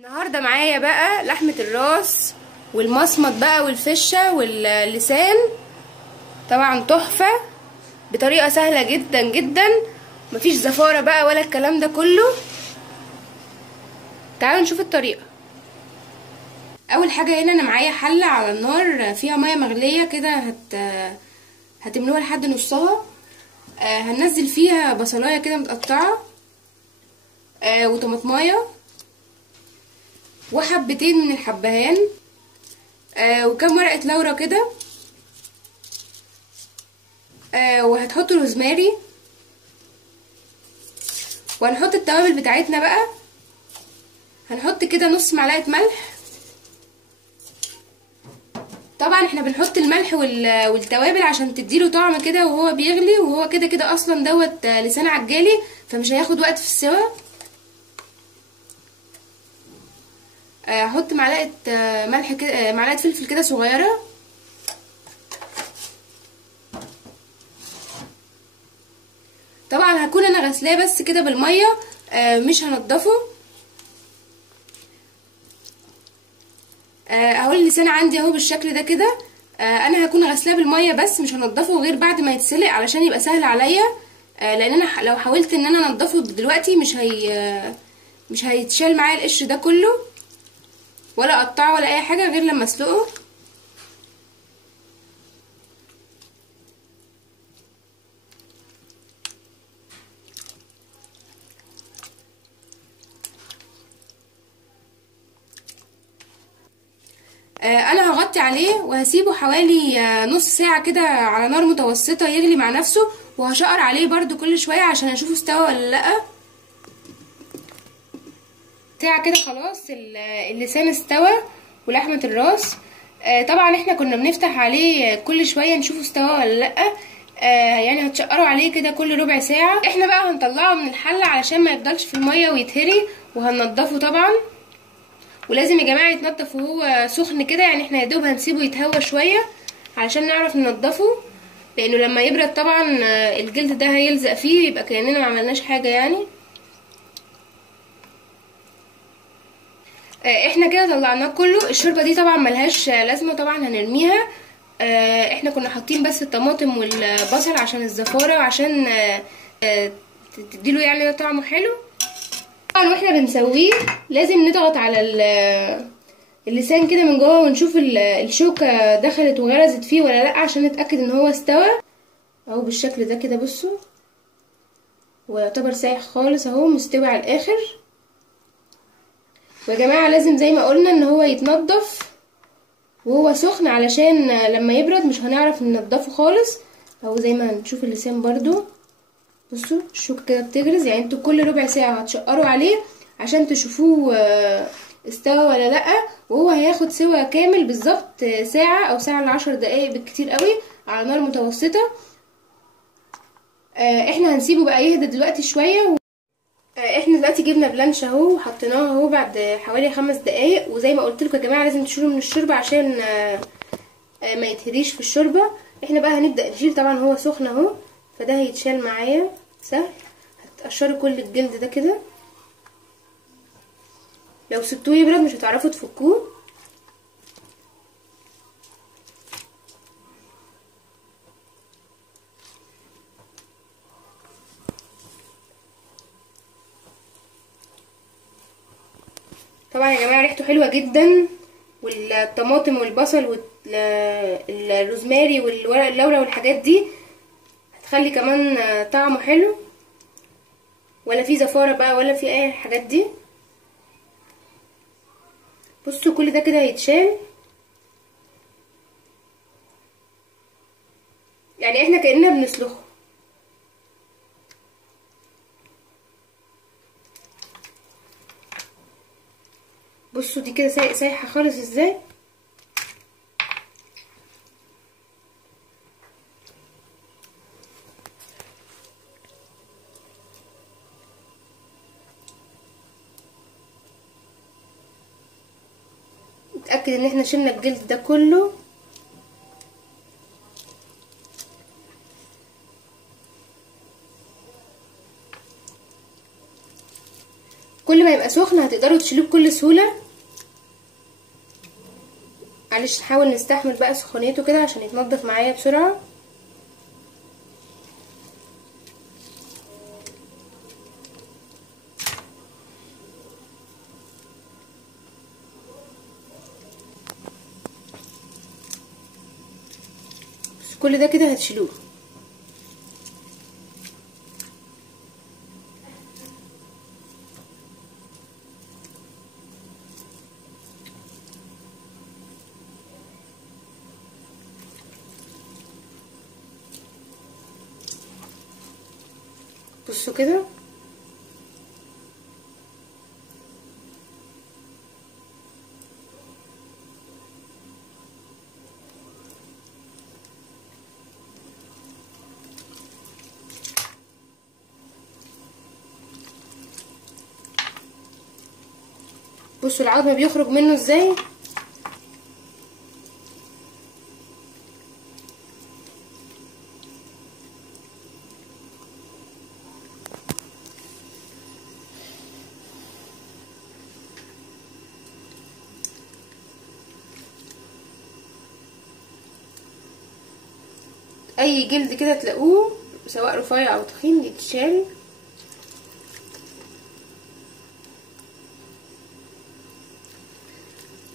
النهارده معايا بقى لحمة الراس والمصمت بقى والفشة واللسان، طبعا تحفة بطريقة سهلة جدا جدا، مفيش زفارة بقى ولا الكلام ده كله. تعالوا نشوف الطريقة. اول حاجة هنا انا معايا حلة على النار فيها مية مغلية كده، هتملوها لحد نصها. هننزل فيها بصلاية كده متقطعة، وطماطمايه وحبتين من الحبهان، وكام ورقة لورا كده، وهتحط روزماري، وهنحط التوابل بتاعتنا بقى. هنحط كده نص معلقة ملح. طبعا احنا بنحط الملح والتوابل عشان تديله طعم كده وهو بيغلي، وهو كده كده اصلا دوت لسان عجالي فمش هياخد وقت في السوا. هحط معلقة ملح كده، معلقة فلفل كده صغيرة. طبعا هكون انا غسلاه بس كده بالميه، مش هنضفه. اهو اللسان عندي اهو بالشكل ده كده. انا هكون غسلاه بالميه بس مش هنضفه غير بعد ما يتسلق علشان يبقى سهل عليا، لان انا لو حاولت ان انا انضفه دلوقتي مش هيتشال معايا القشر ده كله، ولا اقطعه ولا اي حاجه غير لما اسلقه. انا هغطي عليه وهسيبه حوالي نص ساعة كده على نار متوسطة يغلي مع نفسه، وهشقر عليه برضو كل شوية عشان اشوفه استوى ولا لا. ساعة كده خلاص اللسان استوى ولحمة الراس. طبعا احنا كنا بنفتح عليه كل شوية نشوفه استوى ولا لا. يعني هتشقروا عليه كده كل ربع ساعة. احنا بقى هنطلعه من الحلة علشان ما يفضلش في المية ويتهري، وهننضفه طبعا. ولازم يا جماعه يتنضف وهو سخن كده، يعني احنا يا دوب هنسيبه يتهوى شويه علشان نعرف ننضفه، لانه لما يبرد طبعا الجلد ده هيلزق فيه يبقى كاننا ما عملناش حاجه يعني. احنا كده طلعناه كله. الشوربه دي طبعا ملهاش لازمه، طبعا هنرميها. احنا كنا حاطين بس الطماطم والبصل عشان الزفاره وعشان تديله يعني طعمه حلو. طبعا واحنا بنسويه لازم نضغط على اللسان كده من جوه ونشوف الشوكة دخلت وغرزت فيه ولا لا عشان نتأكد ان هو استوى. اهو بالشكل ده كده بصوا، ويعتبر سايح خالص اهو مستوي على الاخر. ويا جماعة لازم زي ما قلنا ان هو يتنضف وهو سخن علشان لما يبرد مش هنعرف ننضفه خالص. اهو زي ما هنشوف اللسان برضو بصوا الشوكة كده بتغرز، يعني انتوا كل ربع ساعة هتشقروا عليه عشان تشوفوه استوى ولا لا. وهو هياخد سوا كامل بالظبط ساعة او ساعة ل10 دقايق بالكتير قوي على نار متوسطة. احنا هنسيبه بقى يهدى دلوقتي شوية. احنا دلوقتي جبنا بلانش اهو وحطيناه اهو بعد حوالي 5 دقايق. وزي ما قلت لكم يا جماعة لازم تشيلوا من الشوربة عشان ما يتهريش في الشوربة. احنا بقى هنبدأ نشيل، طبعا هو سخن اهو فده هيتشال معايا سهل. هتقشروا كل الجلد ده كده، لو سبتوه يبرد مش هتعرفوا تفكوه. طبعا يا جماعه ريحته حلوه جدا، والطماطم والبصل والروزماري والورق اللورا والحاجات دي هتخلي كمان طعمه حلو، ولا في زفاره بقى ولا في اي الحاجات دي. بصوا كل ده كده هيتشال، يعني احنا كأننا بنسلخه. بصوا دي كده سايحه خالص ازاي. نتأكد ان احنا شلنا الجلد ده كله. كل ما يبقى سخن هتقدروا تشيلوه بكل سهوله. معلش نحاول نستحمل بقى سخونيته كده عشان يتنضف معايا بسرعه. كل ده كده هتشيلوه. بصوا كده بصوا العظم بيخرج منه ازاي. اي جلد كده تلاقوه سواء رفيع او تخين يتشال.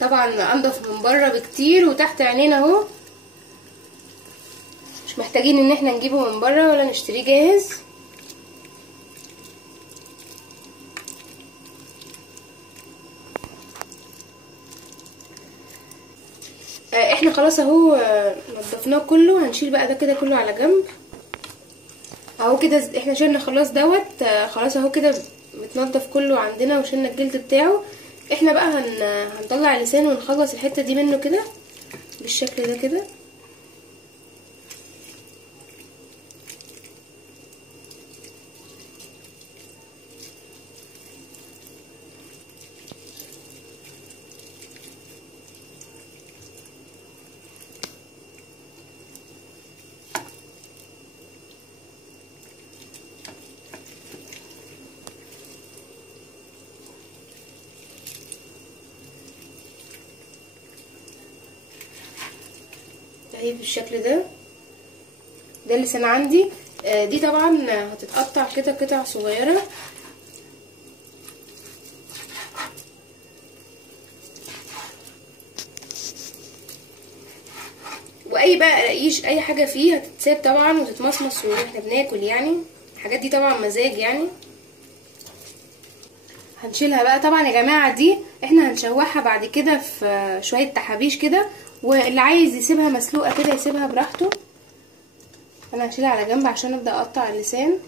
طبعا انضف من بره بكتير وتحت عينينا اهو، مش محتاجين ان احنا نجيبه من بره ولا نشتريه جاهز. احنا خلاص اهو نضفناه كله. هنشيل بقى ده كده كله على جنب اهو كده. احنا شلنا خلاص دوت، خلاص اهو كده متنضف كله عندنا وشلنا الجلد بتاعه. احنا بقى هنطلع اللسان ونخلص الحته دي منه كده بالشكل ده كده. اهي بالشكل ده. ده اللسان عندي. دي طبعا هتتقطع كده قطع صغيره. واي بقى الاقيش اي حاجه فيه هتتساب طبعا وتتمصمص واحنا بناكل، يعني الحاجات دي طبعا مزاج يعني. هنشيلها بقى طبعا يا جماعه. دي احنا هنشوحها بعد كده في شويه تحابيش كده، واللي عايز يسيبها مسلوقه كده يسيبها براحته. انا هشيلها على جنب عشان ابدا اقطع اللسان.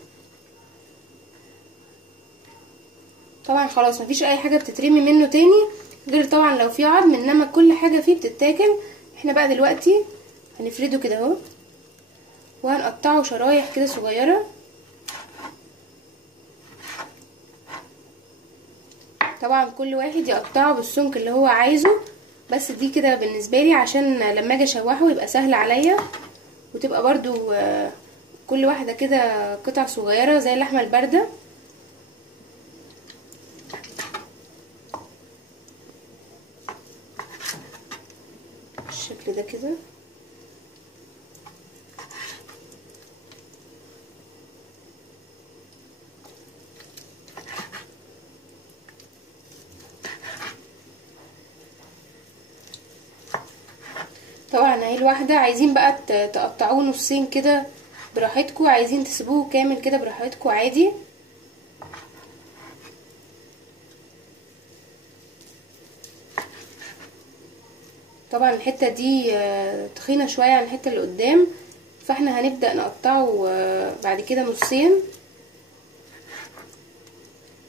طبعا خلاص مفيش اي حاجه بتترمي منه تاني غير طبعا لو في عظم، انما كل حاجه فيه بتتاكل. احنا بقى دلوقتي هنفرده كده اهو وهنقطعه شرايح كده صغيره. طبعا كل واحد يقطعه بالسمك اللي هو عايزه، بس دي كده بالنسبه لي عشان لما اجي اشوحه يبقى سهل عليا، وتبقى برضو كل واحده كده قطع صغيره زي اللحمه البارده بالشكل ده كده. طبعا اهي الواحده. عايزين بقى تقطعوه نصين كده براحتكم، عايزين تسيبوه كامل كده براحتكم عادي. طبعا الحته دي تخينه شويه عن الحته اللي قدام، فاحنا هنبدا نقطعه بعد كده نصين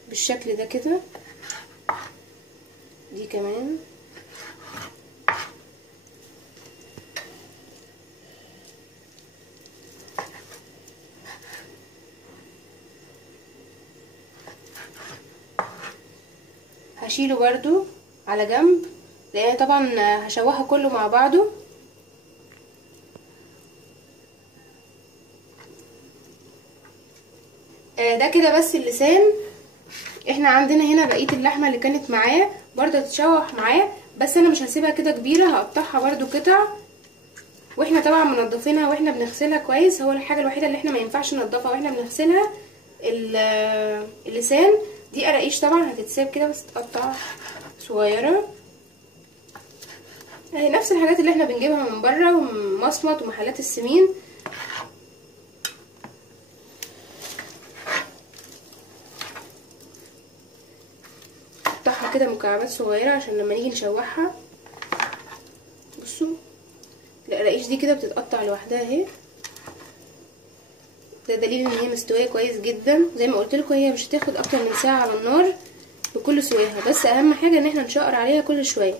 بالشكل ده كده. دي كمان هشيله برضو على جنب لان طبعا هشوحه كله مع بعضه. ده كده بس اللسان. احنا عندنا هنا بقيه اللحمه اللي كانت معاه برضه هتتشوح معاه، بس انا مش هسيبها كده كبيره، هقطعها برضه قطع. واحنا طبعا منضفينها واحنا بنغسلها كويس. هو الحاجه الوحيده اللي احنا ما ينفعش ننضفها واحنا بنغسلها اللسان. دي قراقيش طبعا هتتساب كده بس تقطع صغيره اهي، نفس الحاجات اللي احنا بنجيبها من بره ومصمت ومحلات السمين. نقطعها كده مكعبات صغيره عشان لما نيجي نشوحها. بصوا القراقيش دي كده بتتقطع لوحدها اهي، ده دليل ان هي مستويه كويس جدا. زي ما قلت لكم هي مش هتاخد اكتر من ساعه على النار بكل سواها، بس اهم حاجه ان احنا نشقر عليها كل شويه.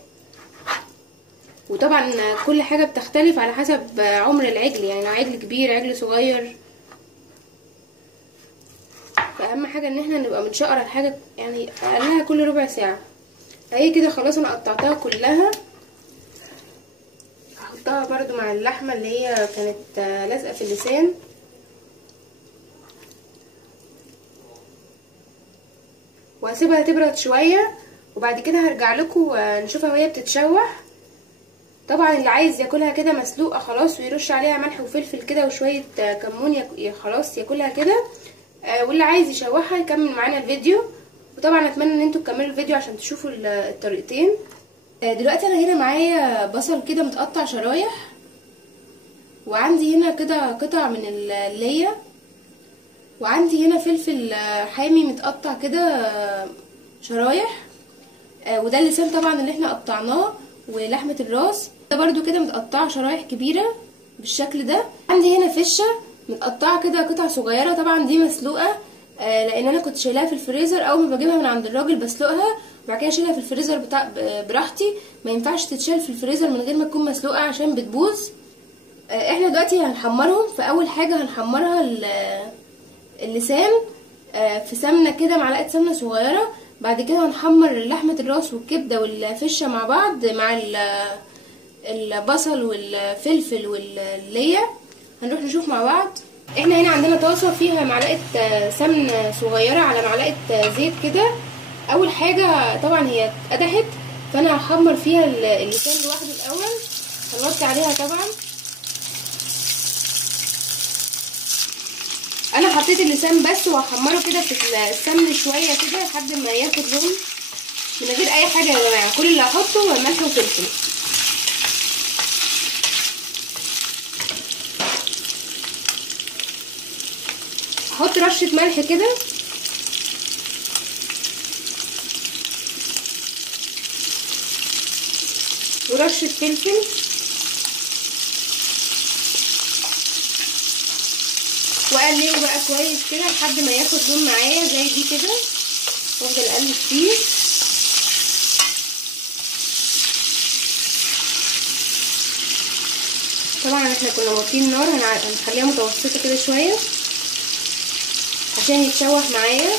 وطبعا كل حاجه بتختلف على حسب عمر العجل، يعني لو عجل كبير عجل صغير، فاهم حاجه ان احنا نبقى بنشقر الحاجه يعني اقلها كل ربع ساعه. اهي كده خلاص انا قطعتها كلها. هحطها برضو مع اللحمه اللي هي كانت لازقه في اللسان. وهسيبها تبرد شويه وبعد كده هرجع لكم نشوفها وهي بتتشوح. طبعا اللي عايز ياكلها كده مسلوقه خلاص ويرش عليها ملح وفلفل كده وشويه كمون خلاص ياكلها كده. واللي عايز يشوحها يكمل معانا الفيديو. وطبعا اتمنى ان انتوا تكملوا الفيديو عشان تشوفوا الطريقتين. دلوقتي انا هنا معايا بصل كده متقطع شرايح، وعندي هنا كده قطع من اللية، وعندي هنا فلفل حامي متقطع كده شرايح، وده اللسان طبعا اللي احنا قطعناه، ولحمة الراس ده برضو كده متقطعه شرايح كبيرة بالشكل ده. عندي هنا فشة متقطعه كده قطع صغيرة، طبعا دي مسلوقة لان انا كنت شايلاها في الفريزر. اول ما بجيبها من عند الراجل بسلقها وبعد كده اشيلها في الفريزر براحتي. ما ينفعش تتشال في الفريزر من غير ما تكون مسلوقة عشان بتبوظ. احنا دلوقتي هنحمرهم. فاول حاجة هنحمرها اللسان في سمنة كده، معلقة سمنة صغيرة. بعد كده هنحمر لحمة الراس والكبدة والفشة مع بعض مع البصل والفلفل واللية. هنروح نشوف مع بعض. احنا هنا عندنا طاسة فيها معلقة سمن صغيرة على معلقة زيت كده. اول حاجة طبعا هي اتقدحت، فانا هحمر فيها اللسان لوحده الاول. هنوطي عليها طبعا. انا حطيت اللسان بس وهحمره كده في السمن شويه كده لحد ما ياخد لون من غير اي حاجه يا جماعه. كل اللي هحطه هو ملح وفلفل. هحط رشه ملح كده ورشه فلفل واقلبه بقى كويس كده لحد ما ياخد لون معايا زي دي كده، وافضل اقلب فيه. طبعا احنا كنا موطين النار، هنخليها متوسطه كده شويه عشان يتشوح معايا.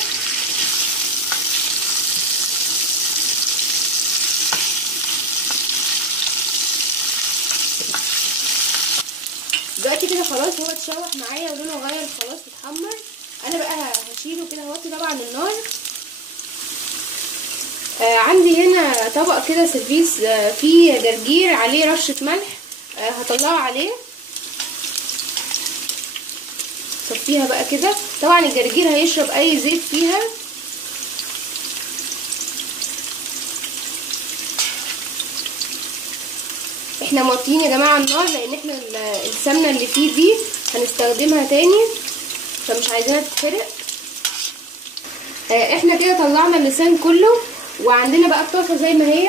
دلوقتي كده خلاص هو اتشوح معايا ولونه غير خلاص اتحمر. انا بقى هشيله كده، هوطي طبعا النار. عندي هنا طبق كده سيرفيس فيه جرجير عليه رشه ملح، هطلعه عليه. صفيها بقى كده. طبعا الجرجير هيشرب اي زيت فيها. احنا موطيين يا جماعه النار لان احنا السمنه اللي فيه دي هنستخدمها تاني، فمش عايزينها تتحرق. احنا كده طلعنا اللسان كله، وعندنا بقى الطاسه زي ما هي.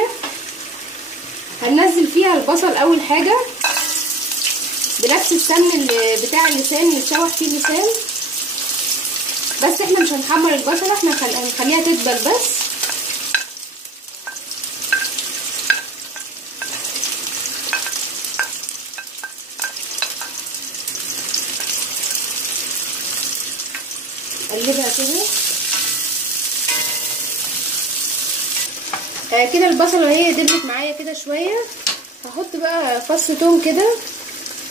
هننزل فيها البصل اول حاجه بنفس السمن اللي بتاع اللسان اللي اتشوح فيه اللسان، بس احنا مش هنحمر البصله، احنا هنخليها تدبل بس. اقلبها كده. كده البصله وهي دبلت معايا كده شويه، هحط بقى فص توم كده،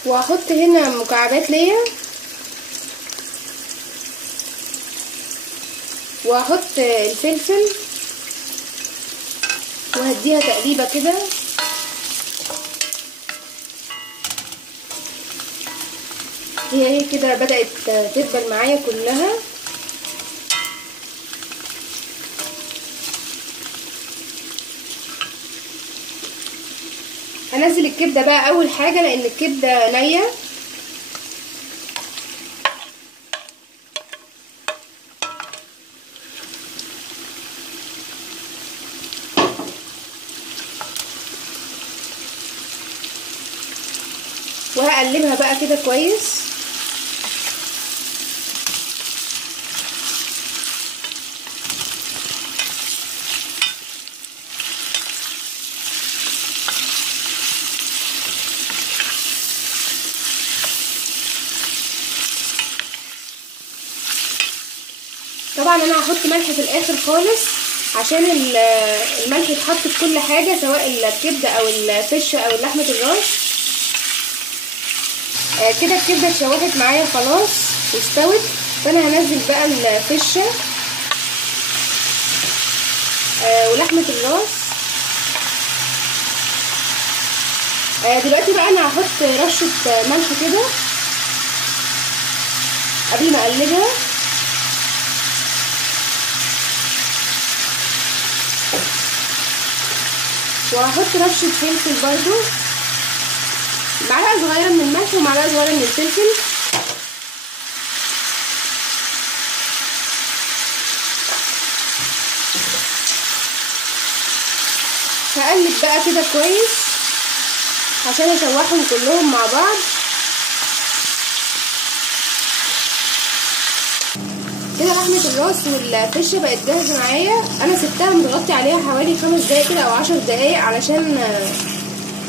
وهحط هنا مكعبات ليا. وهحط الفلفل وهديها تقليبه كده. هي كده بدأت تدبل معايا كلها. هنزل الكبده بقى اول حاجه لان الكبده نيه. وهقلبها بقى كده كويس. طبعا انا هحط ملح في الاخر خالص عشان الملح يتحط في كل حاجه، سواء الكبده او الفشه او لحمه الراس. كده الكبده اتشوحت معايا خلاص واستوت. فانا هنزل بقى الفشه ولحمه الراس. دلوقتي بقى انا هحط رشه ملح كده قبل ما اقلبها. وهحط رشه فلفل برضو، معلقه صغيره من الملح ومعلقه صغيره من الفلفل. هقلب بقى كده كويس عشان اشوحهم كلهم مع بعض. كده لحمه الراس والفشه بقت جاهزه معايا. انا سبتها متغطي عليها حوالي 5 دقايق كده او 10 دقايق علشان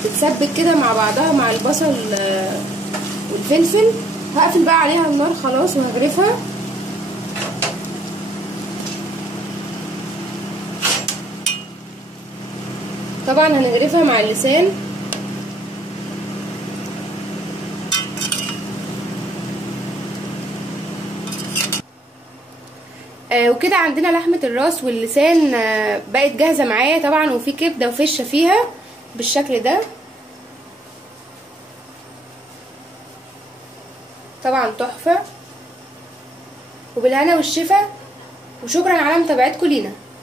تتسبك كده مع بعضها مع البصل والفلفل. هقفل بقى عليها النار خلاص وهغرفها. طبعا هنغرفها مع اللسان. وكده عندنا لحمة الراس واللسان بقت جاهزة معايا طبعا، وفي كبدة وفشة فيها بالشكل ده. طبعا تحفة، وبالهنا والشفا، وشكرا على متابعتكم لينا.